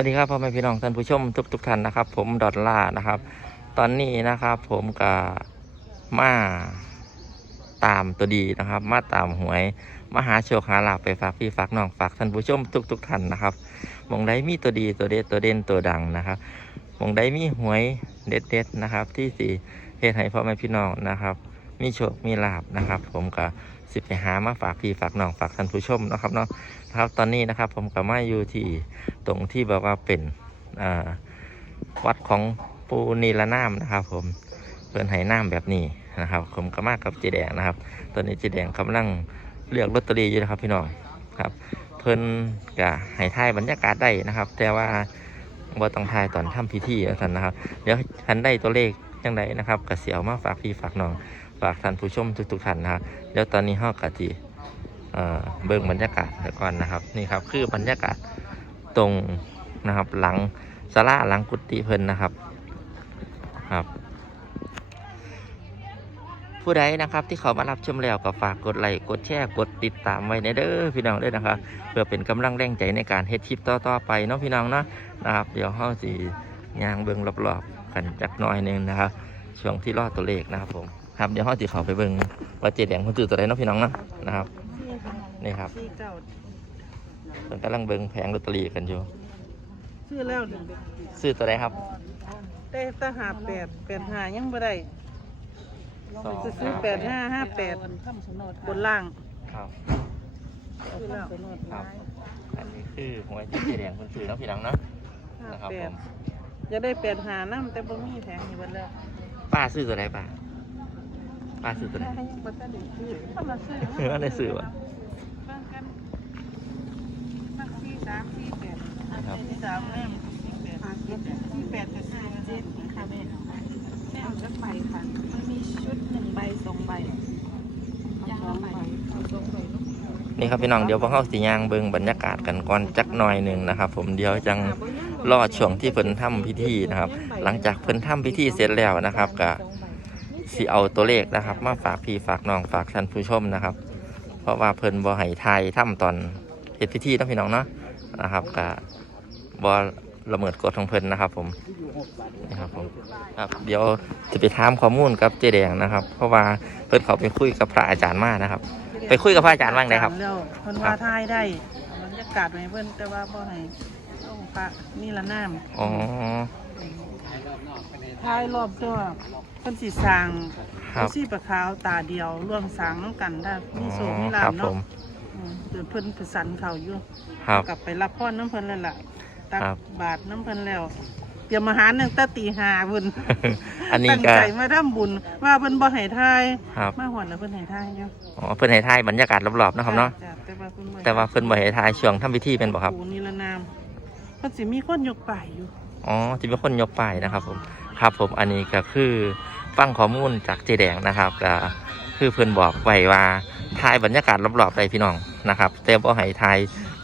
วัสดีครับพ่อแม่พี่น้องท่านผู้ชมทุกทุกๆท่านนะครับ ผมดอทล่านะครับ ตอนนี้นะครับ ผมกับมาตามตัวดีนะครับ มาตามหวยมาหาโชคหาลาภไปฝากพี่ฝากน้องฝากท่านผู้ชมทุกทุกๆท่านนะครับมองใดมีตัวดีตัวเด็ดตัวเด่นตัวดังนะครับมองใดมีหวยเด็ดเด็ดๆนะครับ ที่สี่เฮ็ดให้พ่อแม่พี่น้องนะครับ มีโชค มีลาบนะครับ ผมก็สิบไปหามาฝากพี่ฝากน้องฝากท่านผู้ชมนะครับเนาะครับตอนนี้นะครับ ผมก็มาอยู่ที่ตรงที่แบบว่าเป็นวัดของปูนีละน้ำนะครับ ผมเพิ่อนให้น้ำแบบนี้นะครับ ผมก็มากับเจแดงนะครับ ตอนนี้เจแดงกำลังเลือกลอตเตอรี่อยู่นะครับพี่น้องครับ เพิ่นก็ให้ถ่ายบรรยากาศได้นะครับ แต่ว่าบ่ต้องถ่ายตอนทำพิธีแล้วท่านนะครับ เดี๋ยวทันได้ตัวเลขยังไงนะครับก็เสียวมาฝากพี่ฝากน้อง ฝากท่านผู้ชมทุกๆท่านนะครับเดี๋ยวตอนนี้เฮากะจิเอ่อเบิ่งบรรยากาศเดี๋ยวก่อนนะครับนี่ครับคือบรรยากาศตรงนะครับ หลังสาราหลังกุฏิเพิ่นนะครับครับ ผู้ใดนะครับที่เขามารับชมแล้วก็ฝากกดไลค์กดแชร์กดติดตามไว้ในเด้อพี่น้องด้อนะครับ เพื่อเป็นกำลังแรงใจในการเฮ็ดคลิปต่อๆไปเนาะพี่น้องเนาะนะครับ เดี๋ยวเฮาสิย่างเบิ่งรอบๆกันจักหน่อยนึงนะครับช่วงที่รอดตัวเลขนะครับผม ครับเดี๋ยวเฮาสิเข้าไปเบิ่งว่าเจแดงเพิ่นซื้อตัวใดเนาะพี่น้องเนาะนะครับนี่ครับสี่เก้าเพิ่นกำลังเบิ่งแผงลอตเตอรี่กันอยู่ซื้อแล้วหนึ่งซื้อตัวใดครับแต่ถ้าหาแปดแปดหายังบ่ได้สองจะซื้อแปดห้าห้าแปดบนล่างครับซื้อแล้วครับอันนี้คือหวยที่เจแดงคนซื้อเนาะพี่น้องเนาะห้านะครับแปผดมจะได้แปดหาน้ำแต่บ่มีแผงอยู่บนแล้วป้าซื้อตัวไหนป้า ป้าซื้อตัวไหนบ่ทันได้ซื้อถ้ามาซื้อเออได้ซื้อวะบางกันมักสี่สามสี่แปดครับสี่สามแม่สี่แปดสี่แปดจะซื้อเจ็ดค่ะแม่แม่เอาจักใบค่ะ มันมีชุดหนึ่งใบสองใบเอาสองใบเอาสองใบลูกนี่ครับพี่น้องเดี๋ยวพวกเขาสิย่างเบิ่งบรรยากาศกันก่อนจักหน่อยหนึ่งนะครับ ผมเดี๋ยวจังรอช่วงที่เพิ่นทำพิธีนะครับ หลังจากเพิ่นทำพิธีเสร็จแล้วนะครับก็ สิเอาตัวเลขนะครับ มาฝากพี่ฝากน้องฝากท่านผู้ชมนะครับ เพราะว่าเพิ่นบ่ให้ทายทำตอนเฮ็ดพิธีเนาะพี่น้องเนาะนะครับก็บ่ละเมิดกฎของเพิ่นนะครับ ผมนะครับผมครับเดี๋ยวจะไปถามข้อมูลกับเจแดงนะครับ เพราะว่าเพิ่นเขาไปคุยกับพระอาจารย์มานะครับ ไปคุยกับพระอาจารย์ว่างไดครับแล้วเพิ่นว่าทายได้บรรยากาศไว้เพิ่นแต่ว่าบ่ให้ต้องพระนี่ละน้ำอ๋อ ทายรอบตัวเพิ่นสิสร้างครับสีประขาวตาเดียวร่วมสร้างน้ำกันได้อ๋อมีโศกมีลาครับบผเนาะม อืมเดี๋ยวเพิ่นประสันเขาอยู่ครับ กลับไปรับพรน้ำเพิ่นแล้วล่ะตักครับ บาทน้ำเพิ่นแล้วเตรียมอาหารตั้งแต่ตีห้าเพิ่นอันนี้ตั้งก็ใจมาทำบุญว่าเพิ่นบ่ให้ทายครับมาหวนแล้วเพิ่นให้ทายอยู่อ๋อเพิ่นให้ทายบรรยากาศรอบๆนะครับเนาะจ้แต่ว่าเพิ่นบ่ให้แต่ว่าเพิ่นบ่ให้ทายช่วงทำพิธีเป็นบ่ครับ ปู่นิรนามเพิ่นสิมีคนยกป้ายอยู่ อ๋อจะมีคนยกป้ายนะครับผมครับผมอันนี้ก็คือฟังข้อมูลจากเจแดงนะครับก็คือเพิ่นบอกไว้ว่าทายบรรยากาศรอบๆไปพี่น้องนะครับแต่บ่ให้ทาย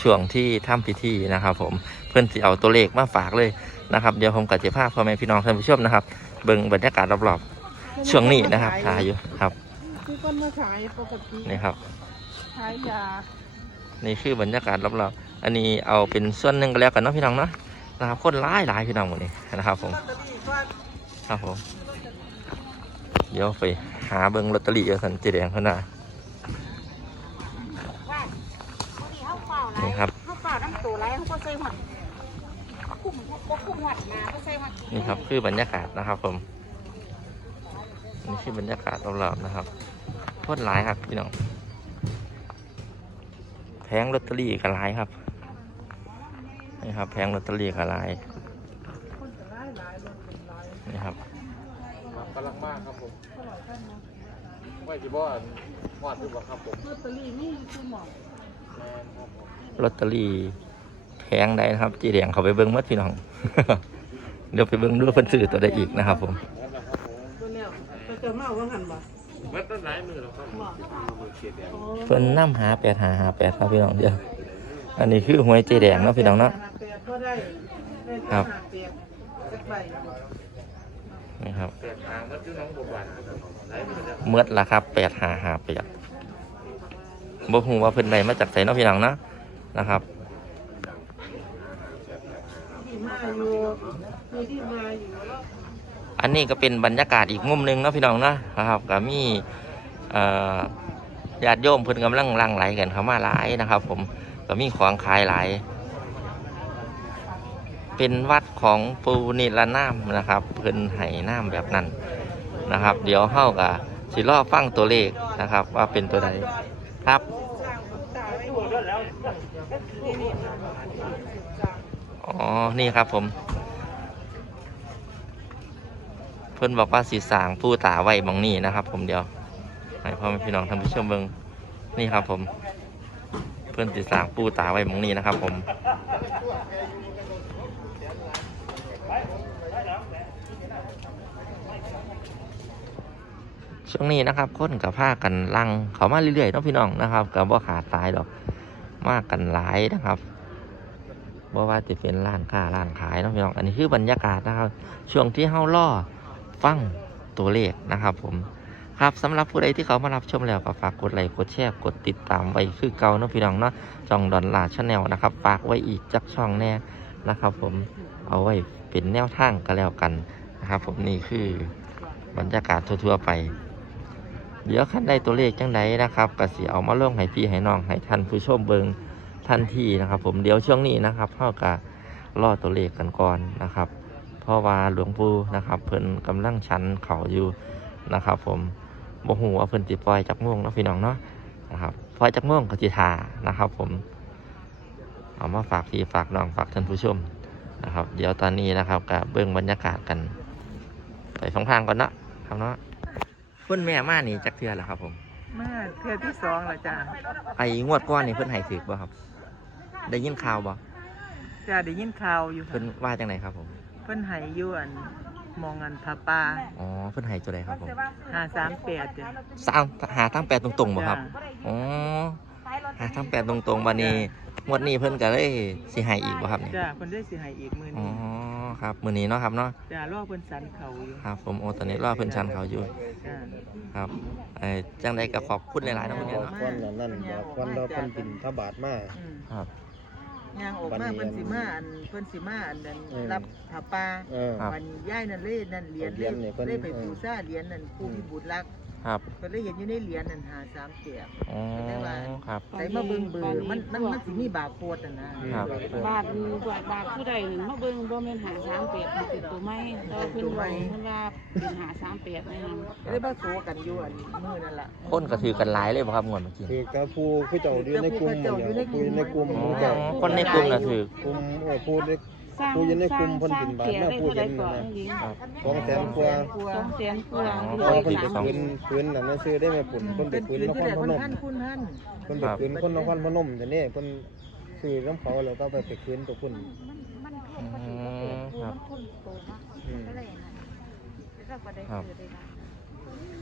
ช่วงที่ทำพิธีนะครับ ผมเพิ่นสิเอาตัวเลขมาฝากเลยนะครับเดี๋ยวผมกับเจ้าภาพพ่อแม่พี่น้องท่านผู้ชมนะครับ เบิ่งบรรยากาศรอบๆช่วงนี้นะครับทายอยู่ครับคือคนมาขายปกตินี่ครับขายยานี่คือบรรยากาศรอบๆอันนี้เอาเป็นส่วนหนึ่งก็แล้วกันเนาะพี่น้องเนาะ นะครับคนร้ายหลายพี่น้องหมดนี้นะครับผมครับผมเดี๋ยวไปหาเบิ้งลอตเตอรี่เอาสันเจแดงเขาหน้านี่ครับเขาเปล่าน้ำตัวไรเขาก็ใส่หอดคุ้มก็คุ้มหอดมาก็ใส่หอดนี่ครับคือบรรยากาศนะครับผมนี่คือบรรยากาศรอบๆนะครับโคตรหลายครับพี่น้องแผงลอตเตอรี่ก็หลายครับ นี่ครับแผงลอตเตอรี่ก็หลายคนจะร้ายหลายลงเป็นหลายนี่ครับกำลังมากครับผมไม่คิดว่าหวาดอยู่บ่ครับผมลอตเตอรี่นี่คือหมอกแมนครับผมลอตเตอรี่แพงได้นะครับ จีแดงเขาไปเบิ้งหมัดพี่น้อง เดี๋ยวไปเบิ้งดูเพิ่นซื้อตัวได้อีกนะครับผมนั่นแหละครับผมตัวแล้วก็จะมาเอาว่าหันบ่เมื่อต้นไหนมือเราครับบอกมือเขียดแดงโอ้เพิ่นนํหาแปดหาหาแปดครับพี่น้องเดียว อันนี้คือหวยเจแดงเนาะพี่น้องเนาะแปด ก็ได้ได้ครับห้าแปดสักใบนี่ครับแปดทางเมื่อชื่อน้องบวบานไหนมือจะเมื่อละครับแปดหาหาแปดบ่ฮู้ว่าเพิ่นได้มาจากไสเนาะพี่น้องเนาะนะครับที่มาอยู่มีที่มาอยู่อันนี้ก็เป็นบรรยากาศอีกมุมหนึ่งเนาะพี่น้องเนาะนะครับก็มีเอ่อญาติโยมเพิ่นกำลังหลังไหลกันเข้ามาหลายนะครับ ผมก็มีของขายหลาย เป็นวัดของปูนิรนามนะครับ เพิ่นไห้น้ำแบบนั้นนะครับ เดี๋ยวเฮากับสิรอฟังตัวเลขนะครับ ว่าเป็นตัวใดครับอ๋อนี่ครับผม เพิ่นบอกว่าสีสางผู้ตาไว้บางนี่นะครับ ผมเดี๋ยวให้พ่อแม่พี่น้องท่านผู้ชมเบิงนี่ครับผม เพิ่นสีสางผู้ตาไว้บางนี่นะครับ ผม ช่วงนี้นะครับคนกับผ้ากันลังเขามาเรื่อยๆน้องพี่น้องนะครับกับว่าขาดตายดอกมากกันหลายนะครับบ่ว่าจะเป็นร้านค้าร้านขายน้องพี่น้องอันนี้คือบรรยากาศนะครับ ช่วงที่เฮาล่อฟังตัวเลขนะครับ ผมครับสำหรับผู้ใดที่เขามารับชมแล้วก็ฝากกดไลค์กดแชร์กดติดตามไว้คือเก่าน้องพี่น้องเนาะช่องดอนลาชาแนลนะครับฝากไว้อีกจักช่องแน่นะครับ ผมเอาไว้เป็นแนวทางก็แล้วกันนะครับ ผมนี่คือบรรยากาศทั่วๆไป เดี๋ยวขั้นได้ตัวเลขจังไดนะครับกสิเอามาลงให้พี่ให้น้องให้ท่านผู้ชมเบิงทันทีนะครับ ผมเดี๋ยวช่วงนี้นะครับเท่ากับรอตัวเลขกันก่อนนะครับเพราะว่าหลวงปู่นะครับเพิ่นกำลังชันเขาอยู่นะครับ ผมบ่ฮู้ว่าเพิ่นสิปล่อยจักม่วงเนาะพี่น้องเนาะนะครับปล่อยจักม่วงก็สิทานะครับ ผมเอามาฝากพี่ฝากน้องฝากท่านผู้ชมนะครับ เดี๋ยวตอนนี้นะครับกับเบิ่งบรรยากาศกัน ไปฟังทางก่อนเนาะครับเนาะ คุณแม่มานี่จักเทือแล้วครับ ผม มาเทือที่สองละจ้าไอ้งวดก้อนนี่เพิ่นให้ถือบ่ครับ ได้ยินข่าวบ่จ้าได้ยินข่าวอยู่เพิ่นว่าจังไดครับ ผม เพิ่นใหายอยู่อันมองอันพาปลาอ๋อเพิ่นให้ตัวใดครับผมห้าสามแปดจ้ะสามหาทั้งแปดตรงๆบ่ครับ อ๋อหาทั้งแปดตรงๆบัดนี้ งวดนี้เพิ่นก็เลยสิให้อีกบ่ครับนี่จ้าเพิ่นได้สิใหายอีกมืออ๋อนี้ครับมื้อนี้เนาะครับเนาะจ้ารอเพิ่นสันเขาอยู่ครับ ผมโอ้ตอนนี้รอเพิ่นชันเขาอยู่จ้าครับเอ่อจังไดก็ขอบคุณหลายๆเนาะคุณแม่บอกเนาะ ควันนั่นนั่นบอกควันเราเพิ่นบินทบาทมา อืมครับ ย่างออกมาเพิ่นสิมาอันเพิ่นสิมาอันนั้นเออ รับผาปลาเออ ครับ วันย่ายนั่นเลยนั่นเหรียญเหรียญเนี่ยเพิ่น เลยไปเออบูชาเหรียญนั่นผู้พิบูลรักษ์ ครับเพิ่นเลยเห็นอยู่ในเหรียญนั่นหาสามแปดอ๋อครับ ใส่มาเบิ่งเบอร์มันมันมันสิมีบาร์โค้ดน่ะนะครับ บาทมีบาทบาทผู้ใดหนึ่งมาเบิ่งบ่แม่นหาสามแปดมันเป็นตัวไม้แต่ว่าเพิ่นบอกเพิ่นว่าเป็นหาสามแปดนะครับก็เลยมาโซกันอยู่อันมือนั่นล่ะคนก็ถือกันหลายเลยบ่ครับงวดเมื่อกี้คือกระพูผู้เจ้าอยู่ในกลุ่มเจ้าอยู่ในกลุ่มผู้อยู่ในกลุ่มอ๋อผู้เจ้าคนในกลุ่มน่ะถือกลุ่มเออผู้ใน สร้างผู้อยู่ในกลุ่มสเพิ่นร้างบินบาทเขียมาได้ผู้เท่าใดเห็นก่อนนะน้องหญิงครับสองแสนกว่าสองแสนกว่าอ๋อเพราะเหลืเพิ่อนไปสามคืนคืนนั่นนั่นซื้อได้มาปุ่นเพิ่นไปเป็นคืนคืนนคที่รไหนพคนนมท่านคุณท่านเพิ่นไปคืนคนนครพนมแต่นี่เพิ่นซื้อน้ำเขาแล้วก็ไปไปคืนตัวคุณมันมันโทษก็ถือว่าเปิดกูมันคนโตมากอืมก็เลยนะแล้วก็ได้ซื้อได้นะ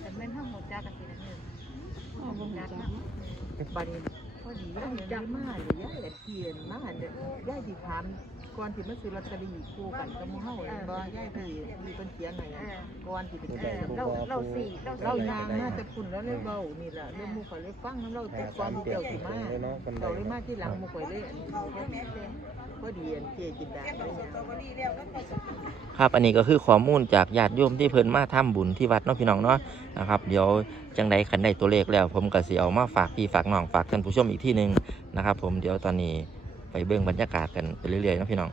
แต่แม่นห้องหมดจ้ากันทีละหนึ่งห้องบ่จักนะบัดนี้พอดีย่ายจังมาเลยย่ายละเทียนมาเด้อย่ายสิถาม ก่อนที่มาซื้อลอตเตอรี่คู่กันกับหมู่เฮาเห็นบ่ย่ายที่มีเพิ่นเขียนให้อะก่อนที่ไปเอซื้ออเราเราสี่เราเราสี่ยางมาแต่คุณแล้วเลยเบานี่แหละเรื่องหมูข่อยเลยฟังน้ำเราแต่ความที่เจ้าสิมาเราเลยมาที่หลังหมูข่อยเลยอันนี้พอดีอันเจจินดาเลยเนี่ยครับอันนี้ก็คือข้อมูลจากญาติโยมที่เพิ่นมาทำบุญที่วัดเนาะพี่น้องเนาะนะครับเดี๋ยวจังใดคันได้ตัวเลขแล้ว ผมก็สิเอามาฝากพี่ฝากน้องฝากท่านผู้ชมอีกที่หนึ่งนะครับ ผมเดี๋ยวตอนนี้ไป เบิ่งบรรยากาศกันไปเรื่อยๆนะพี่น้อง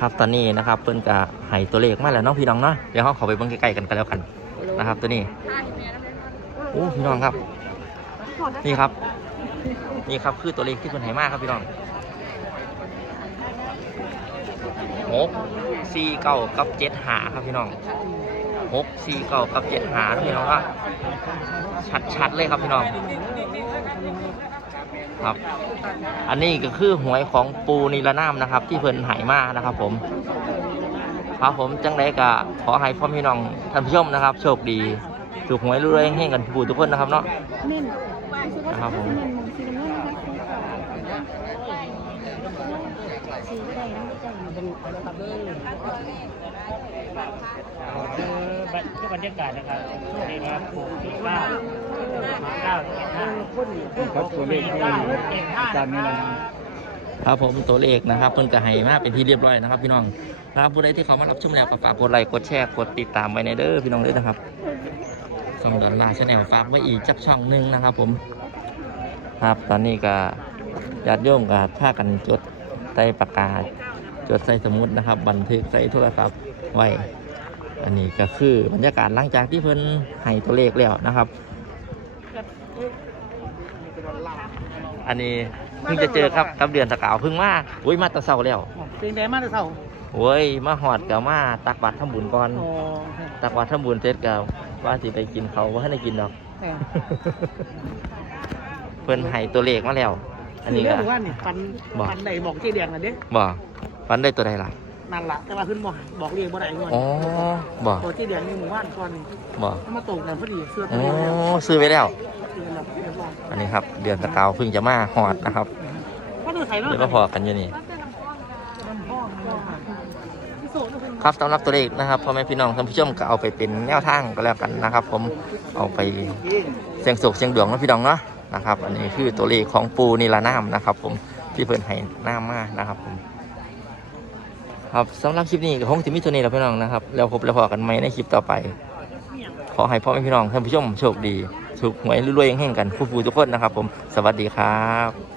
ครับตอนนี้นะครับเพิ่นก็ให้ตัวเลขมาแล้วเนาะพี่น้องเนาะเดี๋ยวเราเข้าไปเบิ่งใกล้ๆกันกันแล้วกันนะครับ ตัวนี้โอ้พี่น้องครับ นี่ครับ นี่ครับคือตัวเลขที่เพิ่นให้มาครับพี่น้องหกสี่เก้ากับเจ็ดหาครับพี่น้องหกสี่เก้ากับเจ็ดหาพี่น้องว่าชัดๆเลยครับพี่น้อง ครับ อันนี้ก็คือหวยของปูนิรนามนะครับ ที่เพิ่นใหายมานะครับ ผมครับผมจังไดก็ขอให้พ่อพี่น้องท่านผู้ชมนะครับ โชคดีถูกหวยรวยๆเฮงๆกันผู้ทุกคนนะครับเนาะเน้นนะครับผมเน้นมอง สีน้ำเงินนะครับสีใจนะใจเป็นคือบรรยากาศนะครับในงานถูกที่เก้าเก้าเจ็ดห้าครับตัวเลขที่เก้าเจ็ดห้าจานนี้นะครับผมตัวเลขนะครับเพิ่นก็ให้มาเป็นที่เรียบร้อยนะครับ พี่น้องนะครับผู้ใดที่เขามารับชมแล้วก็ฝากกดไลค์กดแชร์กดติดตามไว้ในเด้อพี่น้องเด้อนะครับช่องดอนลาชาแนลฝากไว้อีกจักช่องหนึ่งนะครับผม ครับ ตอนนี้ก็ญาติโยมก็พากันจดใส่ปากกาจดใส่สมุดนะครับ บันทึกใส่โทรศัพท์ไว้ อันนี้ก็คือบรรยากาศหลังจากที่เพิ่นให้ตัวเลขแล้วนะครับ อันนี้เพิ่งจะเจอครับกับเดือนตะกาวเพิ่งมาอุ้ยมาตะเสาแล้วเป็นไงมาต่เช้าโอ้ยมาหอดกับมาตักบาตรทำบุญก่อนอตักบาตรทำบุญเสร็จกับว่าสิไปกินเขาว่าให้ได้กินดอก เพิ่นให้ตัวเลขมาแล้ว อันนี้เรื่ก็องว่านี่ฟันบอก ฟันใดบอกเจ๊แดงน่ะเด้บ่ฟันได้ตัวใดล่ะนั่นล่ะแต่ว่าขึ้นบอกบอกเรียกบ่ได้ก่อนอ๋อบ่บอกเจ๊แดงนี่หมู่บ้านก่อนนี่บ่ถ้ามาตกกันพอดีเสื้อตัอ๋วอเดียวแล้วซื้อไว้แล้วคือเราเรียบร้อยอันนี้ครับ เดือนตะกาวเพิ่งจะมาหอดนะครับก็ดูไทยเนาะเดี๋ยวมาพอกันอยู่นี่น้ำพ่อที่โซ่นี่เป็นครับสำหรับตัวเลขนะครับพ่อแม่พี่น้องท่านผู้ชมก็เอาไปเป็นแนวทางก็แล้วกันนะครับ ผมเอาไปเสียงโศกเสียงดวงนะพี่น้องเนาะ นะครับ อันนี้คือตัวเลขของปูนิลานามนะครับ ผมที่เพิ่นให้น้ามากนะครับ ผม ครับสำหรับคลิปนี้ก็คงจะมีตัวนี้แล้วพี่น้องนะครับ แล้วพบแล้วพอกันไหมในคลิปต่อไปขอให้พ่อแม่พี่น้องท่านผู้ชมโชคดี ถูกหวยรวยๆแห่งๆกันคู่ฟูทุกคนนะครับ ผมสวัสดีครับ